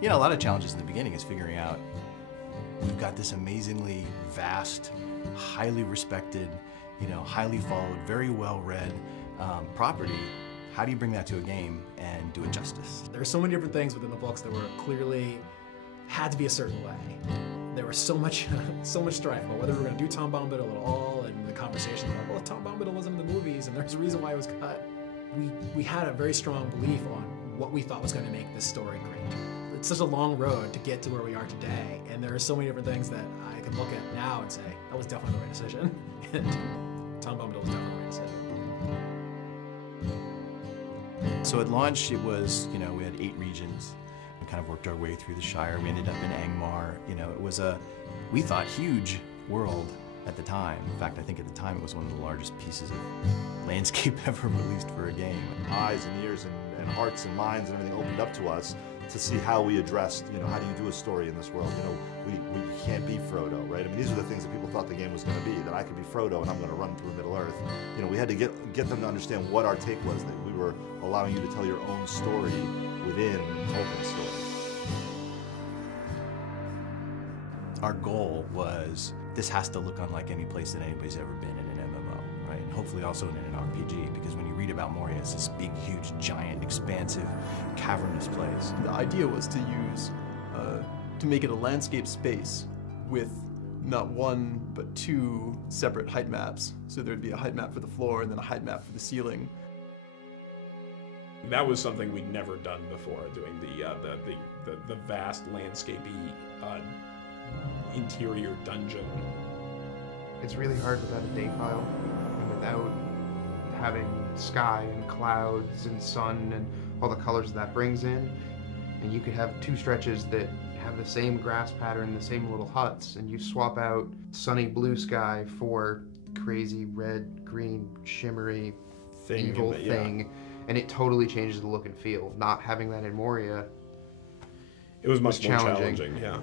You know, a lot of challenges in the beginning is figuring out, we've got this amazingly vast, highly respected, you know, highly followed, very well-read property. How do you bring that to a game and do it justice? There are so many different things within the books that were clearly had to be a certain way. There was so much strife about whether we were going to do Tom Bombadil at all, and the conversation about, well, Tom Bombadil wasn't in the movies, and there's a reason why it was cut. We had a very strong belief on what we thought was going to make this story great. It's such a long road to get to where we are today, and there are so many different things that I can look at now and say, that was definitely the right decision, and Tom Bombadil was definitely the right decision. So at launch, it was, you know, we had 8 regions. We kind of worked our way through the Shire. We ended up in Angmar. You know, it was a, we thought, huge world at the time. In fact, I think at the time it was one of the largest pieces of landscape ever released for a game. Eyes and ears and hearts and minds and everything opened up to us to see how we addressed, you know, how do you do a story in this world? You know, we can't be Frodo, right? I mean, these are the things that people thought the game was going to be, that I could be Frodo and I'm going to run through Middle-earth. You know, we had to get them to understand what our take was, that we were allowing you to tell your own story within Tolkien's story. Our goal was, this has to look unlike any place that anybody's ever been in an MMO, right? And hopefully also in an RPG, because when you read about Moria, it's this big, huge, giant, expansive, cavernous place. The idea was to use, to make it a landscape space with not one, but 2 separate height maps. So there'd be a height map for the floor and then a height map for the ceiling. That was something we'd never done before, doing the vast landscapey interior dungeon. It's really hard without a day file and without having sky and clouds and sun and all the colors that brings in. And you could have 2 stretches that have the same grass pattern, the same little huts, and you swap out sunny blue sky for crazy red, green, shimmery, evil thing, and it totally changes the look and feel. Not having that in Moria, it was much more challenging, yeah.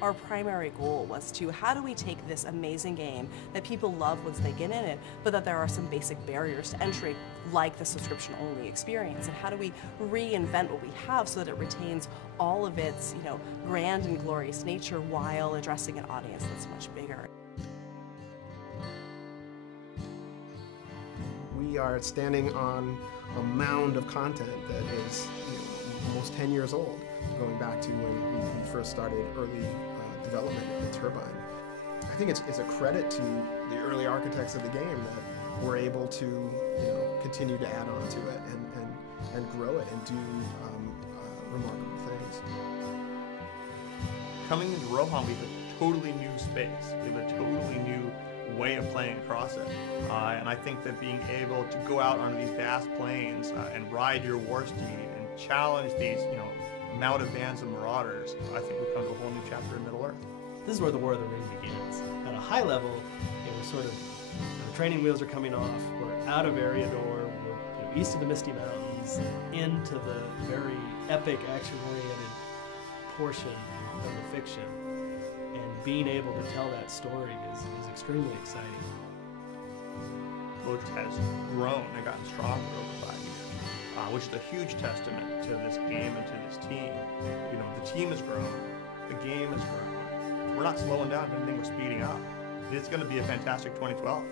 Our primary goal was to, how do we take this amazing game that people love once they get in it, but that there are some basic barriers to entry, like the subscription-only experience, and how do we reinvent what we have so that it retains all of its, you know, grand and glorious nature while addressing an audience that's much bigger. We are standing on a mound of content that is, you know, almost 10 years old, going back to when we first started early development of the Turbine. I think it's a credit to the early architects of the game that we're able to, you know, continue to add on to it and grow it and do remarkable things. Coming into Rohan, we have a totally new space. We have a totally new way of playing across it. And I think that being able to go out onto these vast plains and ride your war steed and challenge these, you know, mounted bands of marauders, I think we've come to a whole new chapter in Middle-earth. This is where the War of the Ring begins. At a high level, we're sort of, the training wheels are coming off, we're out of Eriador, we're, you know, east of the Misty Mountains, into the very epic, action-oriented portion of the fiction. And being able to tell that story is extremely exciting. Which has grown and gotten stronger over 5 years, which is a huge testament to this game and to this team. You know, the team has grown, the game has grown. We're not slowing down, if anything, we're speeding up. It's going to be a fantastic 2012.